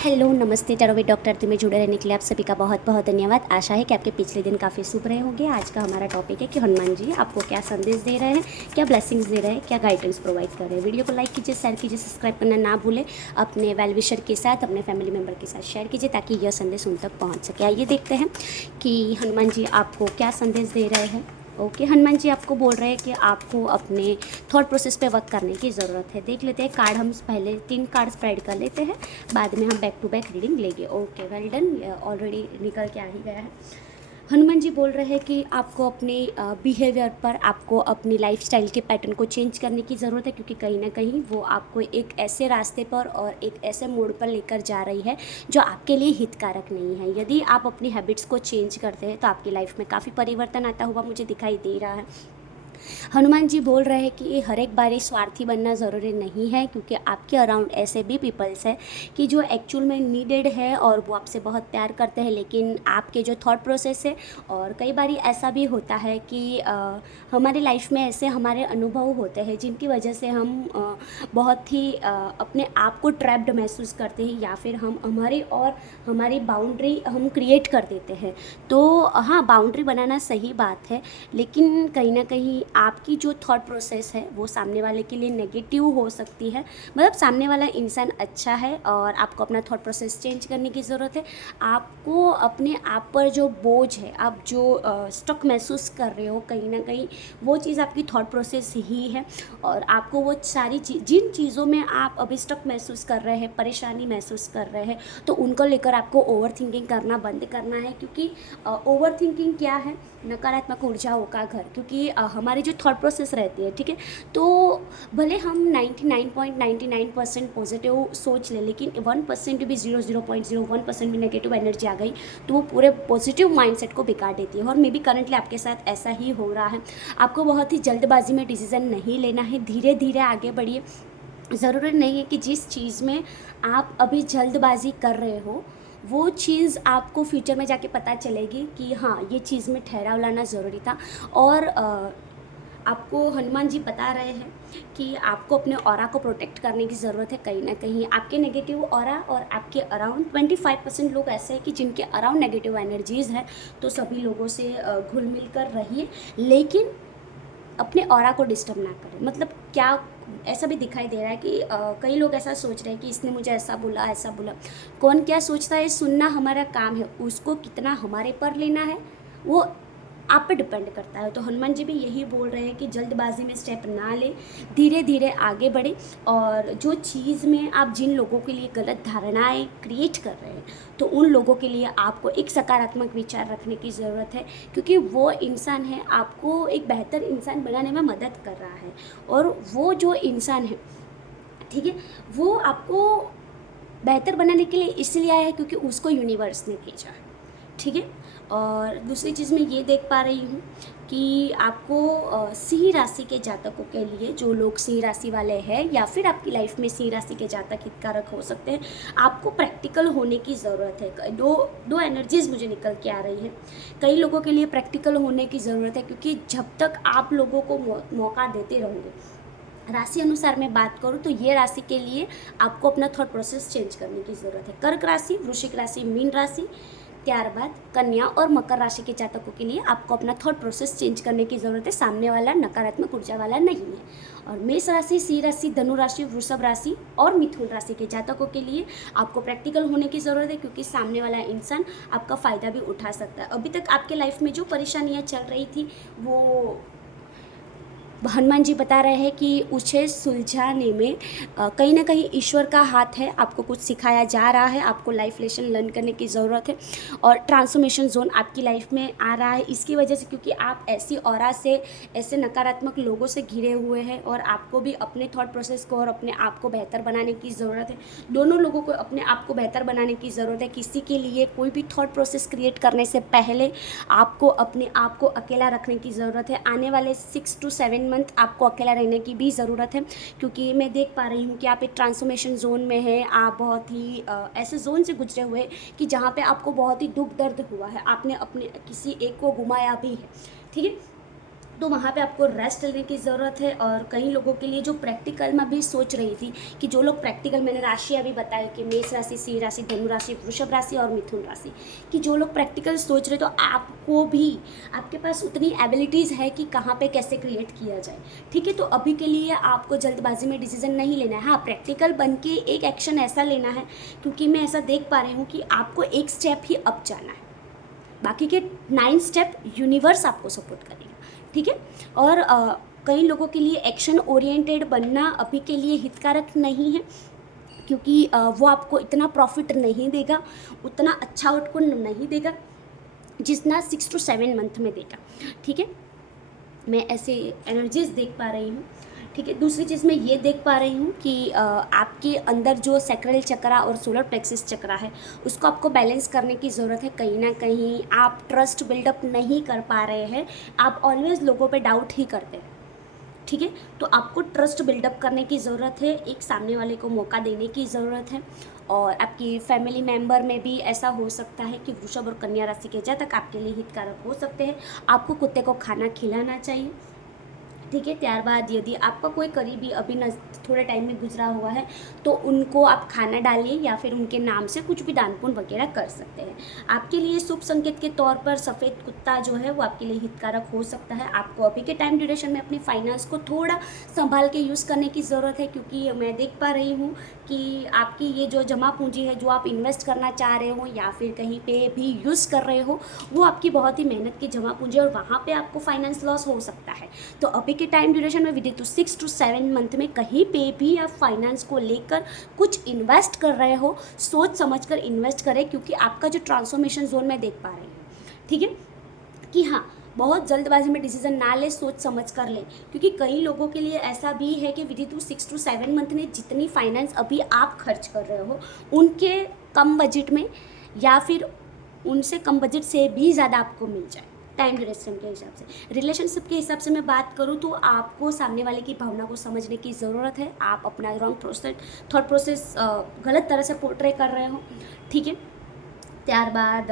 Hello नमस्ते tarot with doctor में जुड़े रहने के लिए आप सभी का बहुत बहुत धन्यवाद। आशा है कि आपके पिछले दिन काफ़ी शुभ रहे होंगे। आज का हमारा टॉपिक है कि हनुमान जी आपको क्या संदेश दे रहे हैं, क्या ब्लेसिंग्स दे रहे हैं, क्या गाइडेंस प्रोवाइड कर रहे हैं। वीडियो को लाइक कीजिए, शेयर कीजिए, सब्सक्राइब करना ना भूलें। अपने वेल विशर के साथ, अपने फैमिली मेम्बर के साथ शेयर कीजिए ताकि यह संदेश उन तक पहुँच सके। आइए देखते हैं कि हनुमान जी आपको क्या संदेश दे रहे हैं। ओके, हनुमान जी आपको बोल रहे हैं कि आपको अपने थॉट प्रोसेस पे वर्क करने की ज़रूरत है। देख लेते हैं कार्ड, हम पहले 3 कार्ड स्प्रेड कर लेते हैं, बाद में हम बैक टू बैक रीडिंग लेंगे। ओके, वेल डन, ऑलरेडी निकल के आ ही गया है। हनुमान जी बोल रहे हैं कि आपको अपने बिहेवियर पर, आपको अपनी लाइफस्टाइल के पैटर्न को चेंज करने की ज़रूरत है, क्योंकि कहीं ना कहीं वो आपको एक ऐसे रास्ते पर और एक ऐसे मोड़ पर लेकर जा रही है जो आपके लिए हितकारक नहीं है। यदि आप अपनी हैबिट्स को चेंज करते हैं तो आपकी लाइफ में काफ़ी परिवर्तन आता हुआ मुझे दिखाई दे रहा है। हनुमान जी बोल रहे हैं कि हर एक बारी स्वार्थी बनना ज़रूरी नहीं है, क्योंकि आपके अराउंड ऐसे भी पीपल्स हैं कि जो एक्चुअल में नीडेड है और वो आपसे बहुत प्यार करते हैं, लेकिन आपके जो थॉट प्रोसेस है, और कई बारी ऐसा भी होता है कि हमारी लाइफ में ऐसे हमारे अनुभव होते हैं जिनकी वजह से हम बहुत ही अपने आप को ट्रैप्ड महसूस करते हैं, या फिर हम हमारी बाउंड्री हम क्रिएट कर देते हैं। तो हाँ, बाउंड्री बनाना सही बात है, लेकिन कहीं ना कहीं आपकी जो थॉट प्रोसेस है वो सामने वाले के लिए नेगेटिव हो सकती है। मतलब सामने वाला इंसान अच्छा है और आपको अपना थॉट प्रोसेस चेंज करने की ज़रूरत है। आपको अपने आप पर जो बोझ है, आप जो स्टक महसूस कर रहे हो, कहीं ना कहीं वो चीज़ आपकी थॉट प्रोसेस ही है। और आपको वो सारी जिन चीज़ों में आप अभी स्टक महसूस कर रहे हैं, परेशानी महसूस कर रहे हैं, तो उनको लेकर आपको ओवर थिंकिंग करना बंद करना है। क्योंकि ओवर थिंकिंग क्या है? नकारात्मक ऊर्जाओं का घर। क्योंकि हमारी जो थॉट प्रोसेस रहती है, ठीक है, तो भले हम 99.99% पॉजिटिव सोच लें, लेकिन 1% भी 0.01% भी नेगेटिव एनर्जी आ गई तो वो पूरे पॉजिटिव माइंडसेट को बिगाड़ देती है। और मे बी करंटली आपके साथ ऐसा ही हो रहा है। आपको बहुत ही जल्दबाजी में डिसीजन नहीं लेना है, धीरे धीरे आगे बढ़िए। ज़रूरी नहीं है कि जिस चीज़ में आप अभी जल्दबाजी कर रहे हो वो चीज़ आपको फ्यूचर में जाके पता चलेगी कि हाँ, ये चीज़ में ठहराव लाना ज़रूरी था। और आपको हनुमान जी बता रहे हैं कि आपको अपने ऑरा को प्रोटेक्ट करने की ज़रूरत है। कहीं ना कहीं आपके नेगेटिव ऑरा और आपके अराउंड 25% लोग ऐसे हैं कि जिनके अराउंड नेगेटिव एनर्जीज़ है। तो सभी लोगों से घुल मिल कर रहिए, लेकिन अपने ऑरा को डिस्टर्ब ना करें। मतलब क्या, ऐसा भी दिखाई दे रहा है कि कई लोग ऐसा सोच रहे हैं कि इसने मुझे ऐसा बोला, ऐसा बोला। कौन क्या सोचता है सुनना हमारा काम है, उसको कितना हमारे पर लेना है वो आप पे डिपेंड करता है। तो हनुमान जी भी यही बोल रहे हैं कि जल्दबाजी में स्टेप ना लें, धीरे धीरे आगे बढ़े। और जो चीज़ में आप जिन लोगों के लिए गलत धारणाएं क्रिएट कर रहे हैं, तो उन लोगों के लिए आपको एक सकारात्मक विचार रखने की ज़रूरत है, क्योंकि वो इंसान है आपको एक बेहतर इंसान बनाने में मदद कर रहा है। और वो जो इंसान है, ठीक है, वो आपको बेहतर बनाने के लिए इसलिए आया है क्योंकि उसको यूनिवर्स ने भेजा है, ठीक है। और दूसरी चीज़ मैं ये देख पा रही हूँ कि आपको सिंह राशि के जातकों के लिए, जो लोग सिंह राशि वाले हैं या फिर आपकी लाइफ में सिंह राशि के जातक हितकारक हो सकते हैं, आपको प्रैक्टिकल होने की ज़रूरत है। दो एनर्जीज मुझे निकल के आ रही है। कई लोगों के लिए प्रैक्टिकल होने की ज़रूरत है, क्योंकि जब तक आप लोगों को मौका देते रहोगे, राशि अनुसार मैं बात करूँ तो ये राशि के लिए आपको अपना थॉट प्रोसेस चेंज करने की ज़रूरत है। कर्क राशि, वृश्चिक राशि, मीन राशि, त्यारबाद कन्या और मकर राशि के जातकों के लिए आपको अपना थॉट प्रोसेस चेंज करने की ज़रूरत है। सामने वाला नकारात्मक ऊर्जा वाला नहीं है। और मेष राशि, सिंह राशि, धनु राशि, वृषभ राशि और मिथुन राशि के जातकों के लिए आपको प्रैक्टिकल होने की ज़रूरत है, क्योंकि सामने वाला इंसान आपका फ़ायदा भी उठा सकता है। अभी तक आपके लाइफ में जो परेशानियाँ चल रही थी वो हनुमान जी बता रहे हैं कि उसे सुलझाने में कहीं ना कहीं ईश्वर का हाथ है। आपको कुछ सिखाया जा रहा है, आपको लाइफ लेसन लर्न करने की ज़रूरत है। और ट्रांसफॉर्मेशन जोन आपकी लाइफ में आ रहा है इसकी वजह से, क्योंकि आप ऐसी ऑरा से, ऐसे नकारात्मक लोगों से घिरे हुए हैं। और आपको भी अपने थॉट प्रोसेस को और अपने आप को बेहतर बनाने की ज़रूरत है। दोनों लोगों को अपने आप को बेहतर बनाने की ज़रूरत है। किसी के लिए कोई भी थॉट प्रोसेस क्रिएट करने से पहले आपको अपने आप को अकेला रखने की ज़रूरत है। आने वाले 6 to 7 मंथ आपको अकेला रहने की भी ज़रूरत है, क्योंकि मैं देख पा रही हूँ कि आप एक ट्रांसफॉर्मेशन जोन में हैं। आप बहुत ही ऐसे जोन से गुजरे हुए कि जहाँ पे आपको बहुत ही दुख दर्द हुआ है, आपने अपने किसी एक को घुमाया भी है, ठीक है। तो वहाँ पे आपको रेस्ट लेने की ज़रूरत है। और कई लोगों के लिए जो प्रैक्टिकल में भी सोच रही थी कि जो लोग प्रैक्टिकल, मैंने राशि अभी बताई कि मेष राशि, सिंह राशि, धनु राशि, वृषभ राशि और मिथुन राशि, कि जो लोग प्रैक्टिकल सोच रहे तो आपको भी, आपके पास उतनी एबिलिटीज़ है कि कहाँ पे कैसे क्रिएट किया जाए। ठीक है, तो अभी के लिए आपको जल्दबाजी में डिसीजन नहीं लेना है। हाँ, प्रैक्टिकल बन के एक एक्शन ऐसा लेना है, क्योंकि मैं ऐसा देख पा रही हूँ कि आपको एक स्टेप ही अप जाना है, बाकी के 9 स्टेप यूनिवर्स आपको सपोर्ट करेगा। ठीक है, और कई लोगों के लिए एक्शन ओरिएंटेड बनना अभी के लिए हितकारक नहीं है, क्योंकि वो आपको इतना प्रॉफिट नहीं देगा, उतना अच्छा आउटपुट नहीं देगा जितना 6 to 7 मंथ में देगा। ठीक है, मैं ऐसे एनर्जीज देख पा रही हूँ। ठीक है, दूसरी चीज़ मैं ये देख पा रही हूँ कि आपके अंदर जो सैक्रल चक्रा और सोलर प्लेक्सिस चक्रा है, उसको आपको बैलेंस करने की ज़रूरत है। कहीं ना कहीं आप ट्रस्ट बिल्डअप नहीं कर पा रहे हैं, आप ऑलवेज लोगों पे डाउट ही करते हैं। ठीक है, तो आपको ट्रस्ट बिल्डअप करने की ज़रूरत है, एक सामने वाले को मौका देने की ज़रूरत है। और आपकी फैमिली मेम्बर में भी ऐसा हो सकता है कि वृषभ और कन्या राशि के जातक आपके लिए हितकारक हो सकते हैं। आपको कुत्ते को खाना खिलाना चाहिए। ठीक है, त्यारबाद यदि आपका कोई करीबी अभी न थोड़े टाइम में गुजरा हुआ है तो उनको आप खाना डालिए या फिर उनके नाम से कुछ भी दान पुण्य वगैरह कर सकते हैं। आपके लिए शुभ संकेत के तौर पर सफ़ेद कुत्ता जो है वो आपके लिए हितकारक हो सकता है। आपको अभी के टाइम ड्यूरेशन में अपनी फाइनेंस को थोड़ा संभाल के यूज़ करने की ज़रूरत है, क्योंकि मैं देख पा रही हूँ कि आपकी ये जो जमा पूंजी है, जो आप इन्वेस्ट करना चाह रहे हो या फिर कहीं पे भी यूज़ कर रहे हो, वो आपकी बहुत ही मेहनत की जमा पूंजी है और वहाँ पे आपको फाइनेंस लॉस हो सकता है। तो अभी के टाइम ड्यूरेशन में विदिन 6 to 7 मंथ में कहीं पे भी आप फाइनेंस को लेकर कुछ इन्वेस्ट कर रहे हो, सोच समझ कर इन्वेस्ट करें, क्योंकि आपका जो ट्रांसफॉर्मेशन जोन मैं देख पा रही हूँ। ठीक है, कि हाँ, बहुत जल्दबाजी में डिसीजन ना ले, सोच समझ कर लें, क्योंकि कई लोगों के लिए ऐसा भी है कि विदिन 6 to 7 मंथ में जितनी फाइनेंस अभी आप खर्च कर रहे हो, उनके कम बजट में या फिर उनसे कम बजट से भी ज़्यादा आपको मिल जाए टाइम ड्यूरेशन के हिसाब से। रिलेशनशिप के हिसाब से मैं बात करूँ तो आपको सामने वाले की भावना को समझने की ज़रूरत है। आप अपना रॉन्ग थॉट प्रोसेस गलत तरह से पोर्ट्रे कर रहे हो। ठीक है, त्यारबाद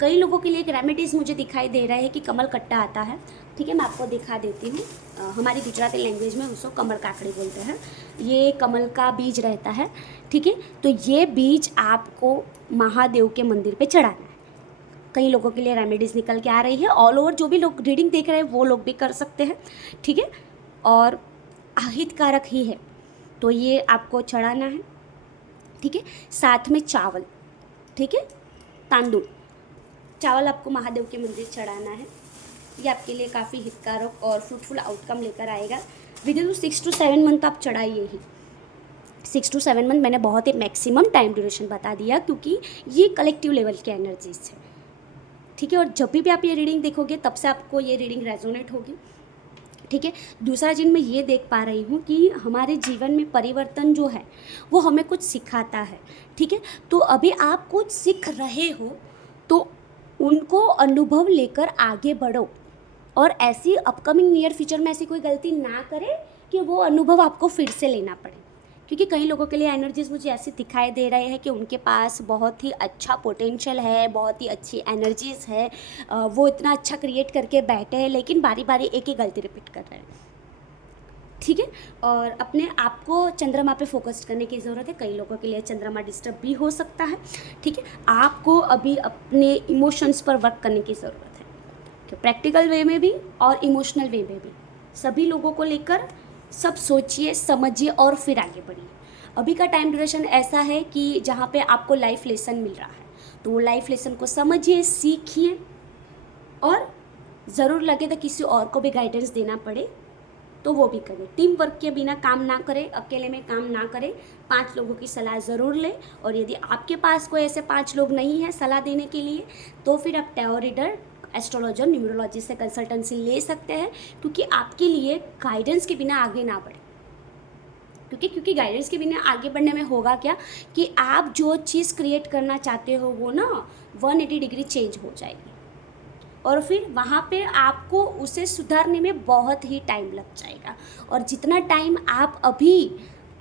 कई लोगों के लिए एक रेमेडीज़ मुझे दिखाई दे रहा है कि कमल कट्टा आता है। ठीक है, मैं आपको दिखा देती हूँ। हमारी गुजराती लैंग्वेज में उसको कमल काकड़ी बोलते हैं। ये कमल का बीज रहता है। ठीक है, तो ये बीज आपको महादेव के मंदिर पे चढ़ाना है। कई लोगों के लिए रेमेडीज़ निकल के आ रही है। ऑल ओवर जो भी लोग रीडिंग देख रहे हैं वो लोग भी कर सकते हैं। ठीक है, और हितकारक ही है, तो ये आपको चढ़ाना है। ठीक है, साथ में चावल, ठीक है, तांदूल, चावल आपको महादेव के मंदिर चढ़ाना है। ये आपके लिए काफ़ी हितकारक और फ्रूटफुल आउटकम लेकर आएगा। विदिन 6 to 7 मंथ आप चढ़ाइए ही। 6 to 7 मंथ मैंने बहुत ही मैक्सिमम टाइम ड्यूरेशन बता दिया, क्योंकि ये कलेक्टिव लेवल की एनर्जीज है। ठीक है, और जब भी आप ये रीडिंग देखोगे तब से आपको ये रीडिंग रेजोनेट होगी। ठीक है, दूसरा चीज़ मैं ये देख पा रही हूँ कि हमारे जीवन में परिवर्तन जो है वो हमें कुछ सिखाता है। ठीक है, तो अभी आप कुछ सीख रहे हो तो उनको अनुभव लेकर आगे बढ़ो, और ऐसी अपकमिंग नियर फ्यूचर में ऐसी कोई गलती ना करें कि वो अनुभव आपको फिर से लेना पड़े। क्योंकि कई लोगों के लिए एनर्जीज मुझे ऐसे दिखाई दे रहे हैं कि उनके पास बहुत ही अच्छा पोटेंशियल है, बहुत ही अच्छी एनर्जीज है, वो इतना अच्छा क्रिएट करके बैठे हैं, लेकिन बारी बारी एक ही गलती रिपीट कर रहे हैं। ठीक है, और अपने आप को चंद्रमा पे फोकस करने की ज़रूरत है। कई लोगों के लिए चंद्रमा डिस्टर्ब भी हो सकता है। ठीक है, आपको अभी अपने इमोशंस पर वर्क करने की ज़रूरत है, कि प्रैक्टिकल वे में भी और इमोशनल वे में भी। सभी लोगों को लेकर सब सोचिए, समझिए और फिर आगे बढ़िए। अभी का टाइम ड्यूरेशन ऐसा है कि जहाँ पे आपको लाइफ लेसन मिल रहा है, तो वो लाइफ लेसन को समझिए, सीखिए, और ज़रूर लगे तो किसी और को भी गाइडेंस देना पड़े तो वो भी करें। टीम वर्क के बिना काम ना करें, अकेले में काम ना करें, 5 लोगों की सलाह ज़रूर लें। और यदि आपके पास कोई ऐसे 5 लोग नहीं हैं सलाह देने के लिए, तो फिर आप टैरो रीडर, एस्ट्रोलॉजर, न्यूमरोलॉजी से कंसल्टेंसी ले सकते हैं, क्योंकि आपके लिए गाइडेंस के बिना आगे ना बढ़े। क्योंकि गाइडेंस के बिना आगे बढ़ने में होगा क्या कि आप जो चीज़ क्रिएट करना चाहते हो वो ना 180 डिग्री चेंज हो जाएगी, और फिर वहाँ पे आपको उसे सुधारने में बहुत ही टाइम लग जाएगा। और जितना टाइम आप अभी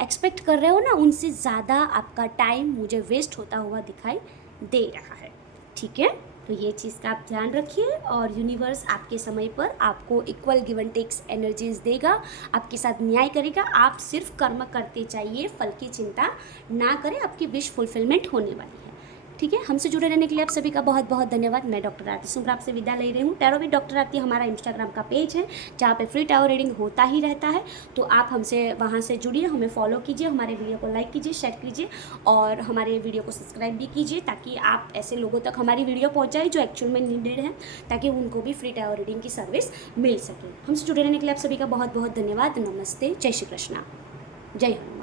एक्सपेक्ट कर रहे हो ना, उनसे ज़्यादा आपका टाइम मुझे वेस्ट होता हुआ दिखाई दे रहा है। ठीक है, तो ये चीज़ का आप ध्यान रखिए और यूनिवर्स आपके समय पर आपको equal give and takes energies देगा, आपके साथ न्याय करेगा। आप सिर्फ कर्म करते चाहिए, फल की चिंता ना करें, आपकी विश फुलफिलमेंट होने वाली है। ठीक है, हमसे जुड़े रहने के लिए आप सभी का बहुत बहुत धन्यवाद। मैं डॉक्टर आरती सुमरा आपसे विदा ले रही हूँ। टैरो विद डॉक्टर आरती हमारा इंस्टाग्राम का पेज है जहाँ पे फ्री टैरो रीडिंग होता ही रहता है, तो आप हमसे वहाँ से जुड़िए, हमें फॉलो कीजिए, हमारे वीडियो को लाइक कीजिए, शेयर कीजिए और हमारे वीडियो को सब्सक्राइब भी कीजिए ताकि आप ऐसे लोगों तक हमारी वीडियो पहुँच जाए जो एक्चुअल में नीडेड है, ताकि उनको भी फ्री टैरो रीडिंग की सर्विस मिल सके। हमसे जुड़े रहने के लिए आप सभी का बहुत बहुत धन्यवाद। नमस्ते, जय श्री कृष्णा, जय हनुमान।